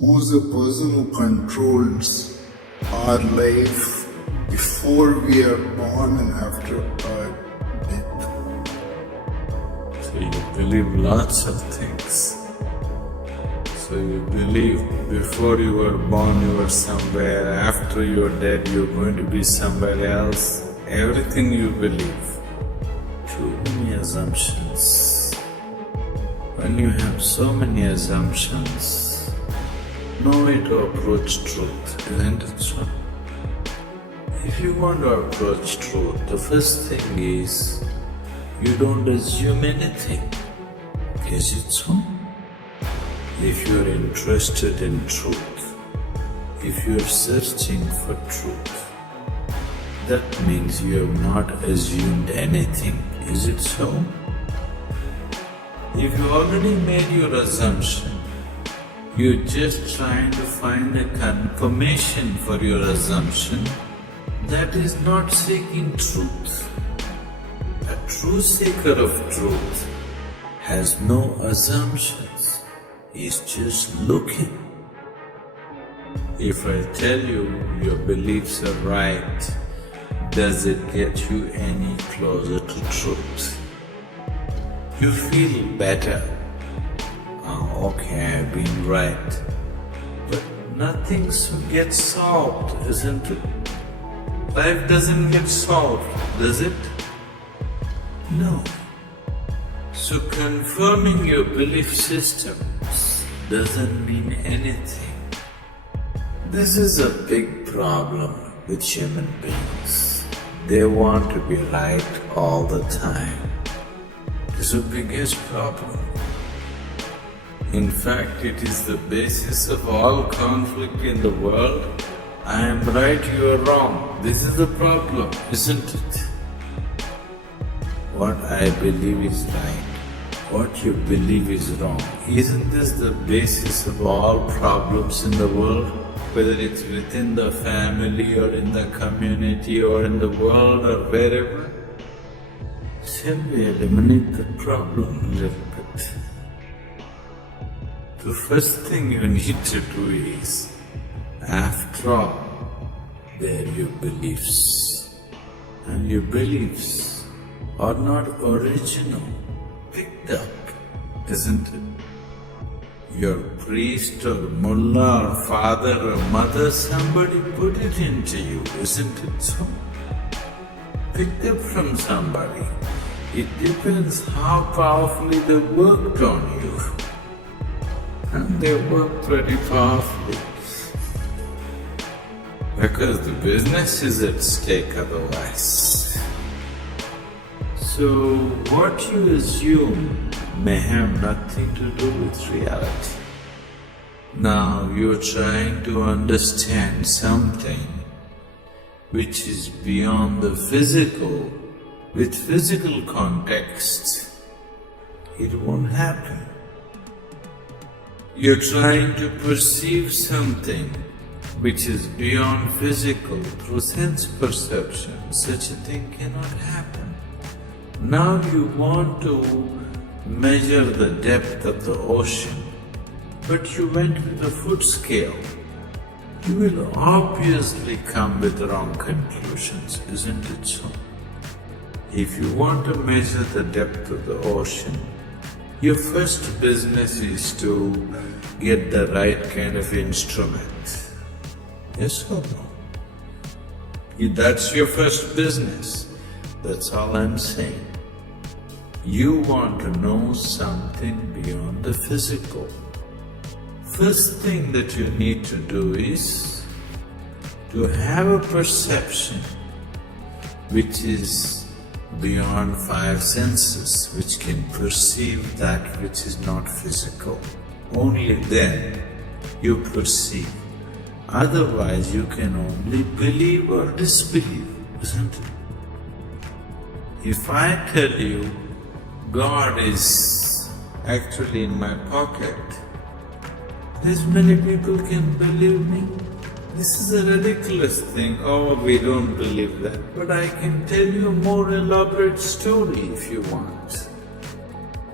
who's the person who controls our life before we are born and after our death. So you believe lots of things. So you believe before you were born you were somewhere, after you are dead you are going to be somewhere else. Everything you believe. Too many assumptions. When you have so many assumptions, no way to approach truth, isn't it so? If you want to approach truth, the first thing is, you don't assume anything. Is it so? If you are interested in truth, if you are searching for truth, that means you have not assumed anything. Is it so? If you already made your assumption, you're just trying to find a confirmation for your assumption, that is not seeking truth. A true seeker of truth has no assumptions, he's just looking. If I tell you your beliefs are right, does it get you any closer to truth? You feel better. Oh, okay, I've been right. But nothing gets solved, isn't it? Life doesn't get solved, does it? No. So confirming your belief systems doesn't mean anything. This is a big problem with human beings. They want to be right all the time. This is the biggest problem. In fact, it is the basis of all conflict in the world. I am right, you are wrong. This is the problem, isn't it? What I believe is right, what you believe is wrong. Isn't this the basis of all problems in the world? Whether it's within the family or in the community or in the world or wherever? Shall we eliminate the problem a little bit? The first thing you need to do is, after all, they're your beliefs. And your beliefs are not original, picked up, isn't it? Your priest or mullah or father or mother, somebody put it into you, isn't it so? Picked up from somebody. It depends how powerfully they worked on you. And they work pretty powerfully. Because the business is at stake otherwise. So what you assume may have nothing to do with reality. Now you're trying to understand something which is beyond the physical, with physical context. It won't happen. You're trying to perceive something which is beyond physical through sense perception. Such a thing cannot happen. Now you want to measure the depth of the ocean, but you went with a foot scale. You will obviously come with wrong conclusions, isn't it so? If you want to measure the depth of the ocean, your first business is to get the right kind of instrument. Yes or no? That's your first business. That's all I'm saying. You want to know something beyond the physical. First thing that you need to do is to have a perception which is beyond five senses, which can perceive that which is not physical. Only then you perceive. Otherwise you can only believe or disbelieve, isn't it? If I tell you God is actually in my pocket, there's many people can believe me. This is a ridiculous thing. Oh, we don't believe that. But I can tell you a more elaborate story if you want,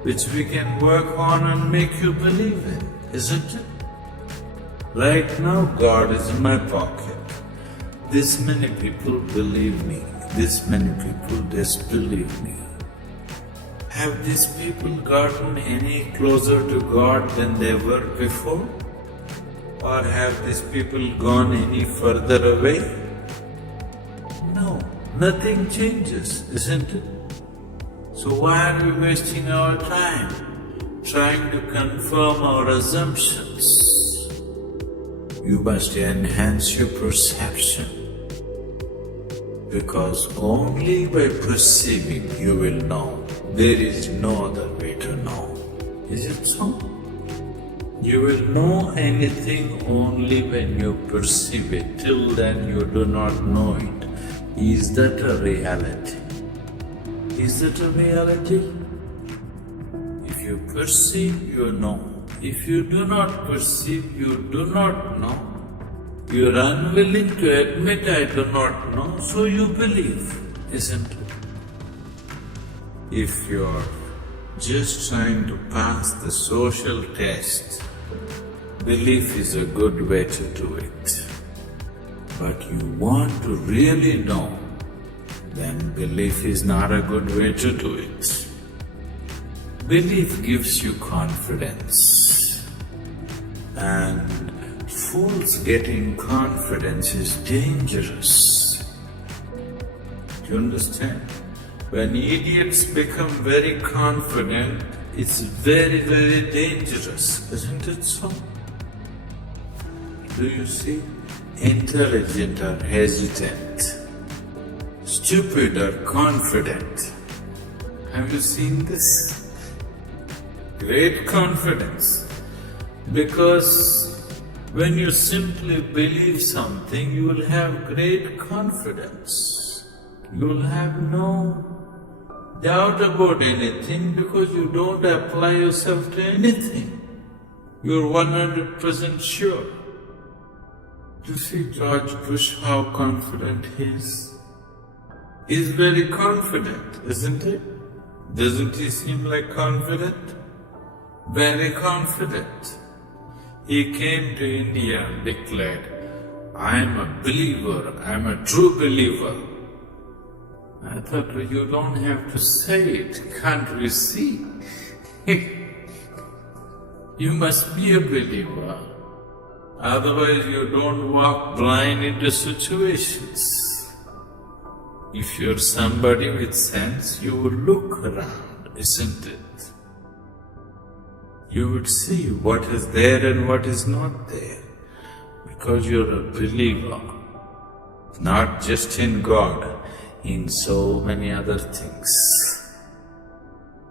which we can work on and make you believe in, isn't it? Right now God is in my pocket. This many people believe me, this many people disbelieve me. Have these people gotten any closer to God than they were before? Or have these people gone any further away? No, nothing changes, isn't it? So why are we wasting our time trying to confirm our assumptions? You must enhance your perception, because only by perceiving you will know. There is no other way to know. Is it so? You will know anything only when you perceive it. Till then you do not know it. Is that a reality? Is that a reality? If you perceive, you know. If you do not perceive, you do not know. You are unwilling to admit I do not know, so you believe, isn't it? If you are just trying to pass the social test, belief is a good way to do it. But you want to really know, then belief is not a good way to do it. Belief gives you confidence, and fools getting confidence is dangerous. Do you understand? When idiots become very confident, it's very, very dangerous, isn't it so? Do you see? Intelligent are hesitant, stupid are confident. Have you seen this? Great confidence. Because when you simply believe something, you will have great confidence. You will have no doubt about anything because you don't apply yourself to anything. You're 100% sure. Do you see George Bush, how confident he is? He's very confident, isn't he? Doesn't he seem like confident? Very confident. He came to India and declared, I am a believer, I am a true believer. I thought, well, you don't have to say it, can't we see? You must be a believer, otherwise you don't walk blind into situations. If you're somebody with sense, you would look around, isn't it? You would see what is there and what is not there, because you're a believer, not just in God, in so many other things.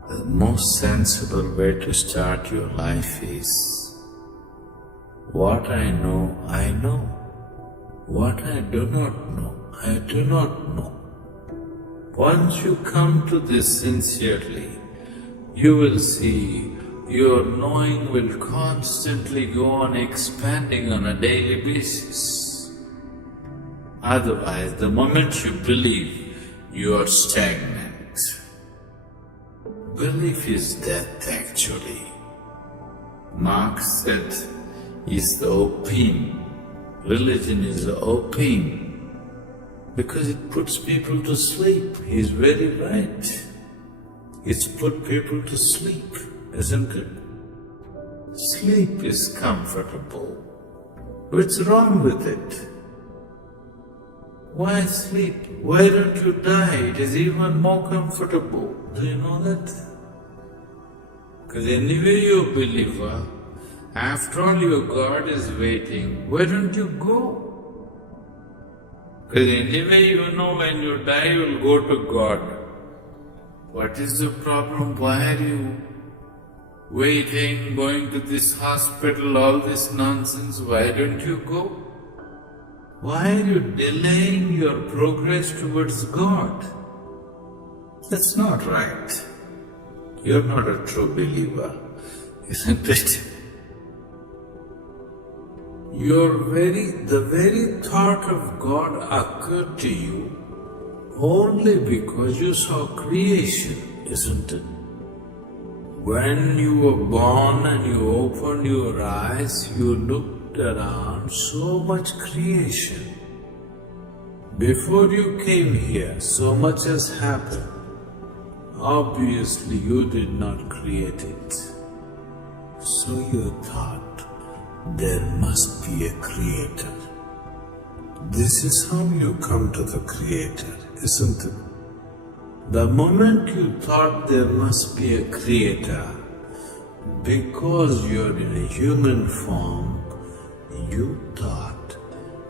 The most sensible way to start your life is, what I know, I know. What I do not know, I do not know. Once you come to this sincerely, you will see your knowing will constantly go on expanding on a daily basis. Otherwise, the moment you believe, you are stagnant. Belief is death, actually. Marx said, is the opium. Religion is the opium, because it puts people to sleep. He's very right. It's put people to sleep, isn't it? Sleep is comfortable. What's wrong with it? Why sleep? Why don't you die? It is even more comfortable. Do you know that? Because anyway you're a believer, after all your God is waiting, why don't you go? Because anyway you know when you die you'll go to God. What is the problem? Why are you waiting, going to this hospital, all this nonsense? Why don't you go? Why are you delaying your progress towards God? That's not right. You're not a true believer, isn't it? The very thought of God occurred to you only because you saw creation, isn't it? When you were born and you opened your eyes, you looked looked around, so much creation. Before you came here, so much has happened. Obviously, you did not create it. So you thought, there must be a creator. This is how you come to the creator, isn't it? The moment you thought there must be a creator, because you're in a human form, you thought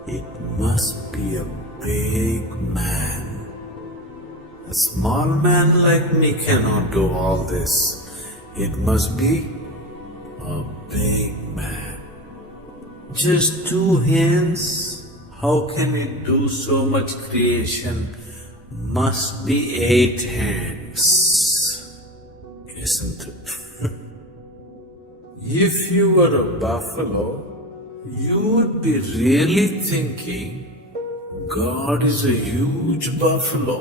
it must be a big man. A small man like me cannot do all this. It must be a big man. Just 2 hands? How can it do so much creation? Must be 8 hands, isn't it? If you were a buffalo, you would be really thinking, God is a huge buffalo.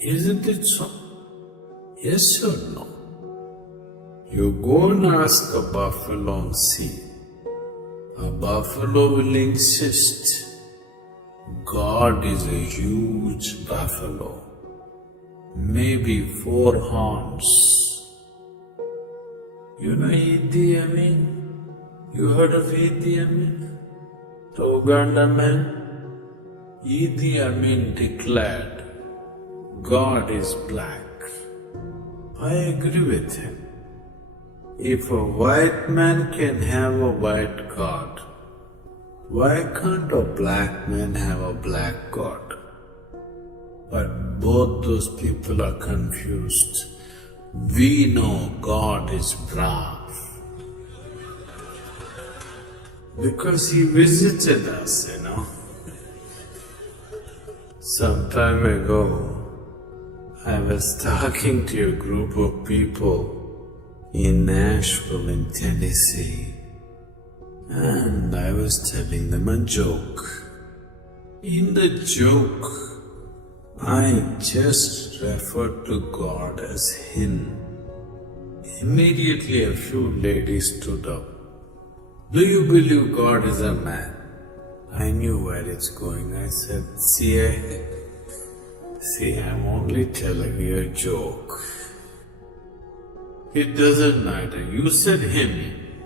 Isn't it so? Yes or no? You go and ask a buffalo and see. A buffalo will insist, God is a huge buffalo, maybe 4 horns. You know Idi Amin? You heard of Idi Amin? The Uganda man? Idi Amin declared, God is black. I agree with him. If a white man can have a white God, why can't a black man have a black God? But both those people are confused. We know God is brown because He visited us, Some time ago, I was talking to a group of people in Nashville in Tennessee, and I was telling them a joke. In the joke, I just referred to God as Him. Immediately a few ladies stood up. Do you believe God is a man? I knew where it's going. I said, see, I'm only telling you a joke. It doesn't matter. You said Him.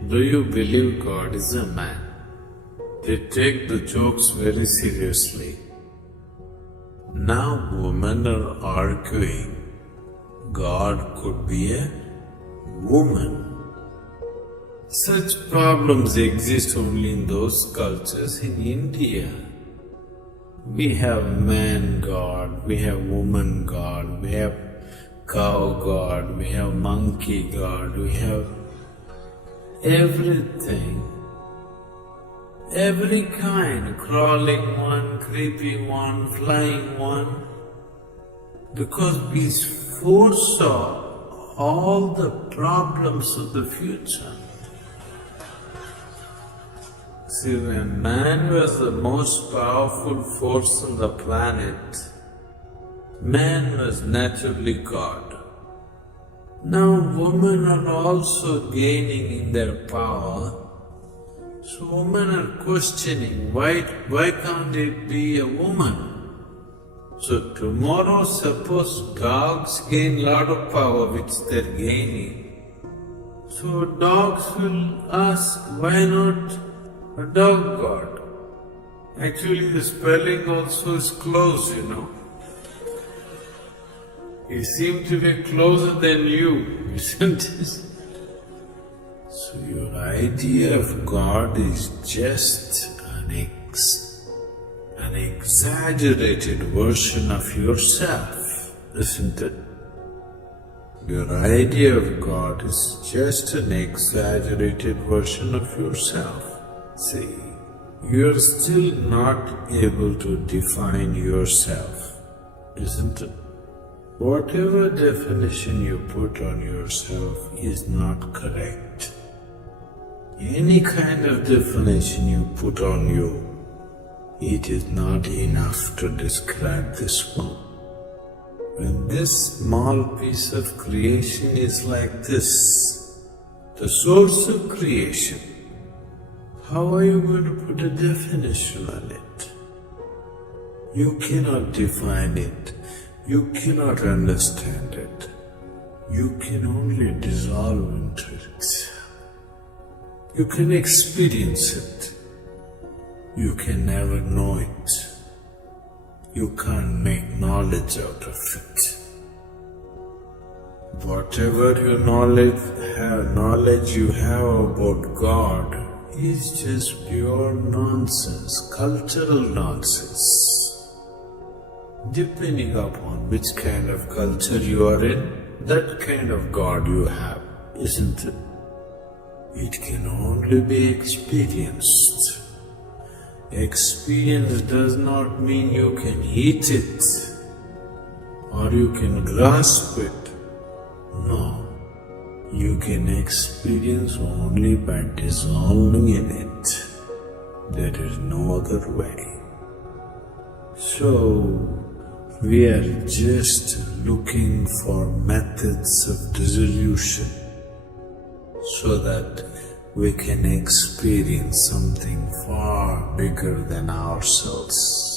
Do you believe God is a man? They take the jokes very seriously. Now women are arguing God could be a woman. Such problems exist only in those cultures. In India, we have man God, we have woman God, we have cow God, we have monkey God, we have everything, every kind, crawling one, creeping one, flying one, because we foresaw all the problems of the future. See, when man was the most powerful force on the planet, man was naturally God. Now women are also gaining in their power, so women are questioning, why can't it be a woman? So tomorrow suppose dogs gain lot of power which they're gaining, so dogs will ask, why not a dog God? Actually the spelling also is close, He seemed to be closer than you, isn't it? So your idea of God is just an exaggerated version of yourself, isn't it? Your idea of God is just an exaggerated version of yourself. See, you're still not able to define yourself, isn't it? Whatever definition you put on yourself is not correct. Any kind of definition you put on you, it is not enough to describe this one. When this small piece of creation is like this, the source of creation, how are you going to put a definition on it? You cannot define it. You cannot understand it. You can only dissolve into it. You can experience it. You can never know it. You can't make knowledge out of it. Whatever your knowledge you have about God is just pure nonsense, cultural nonsense. Depending upon which kind of culture you are in, that kind of God you have, isn't it? It can only be experienced. Experience does not mean you can eat it or you can grasp it. No, you can experience only by dissolving in it. There is no other way. So, we are just looking for methods of dissolution so that we can experience something far bigger than ourselves.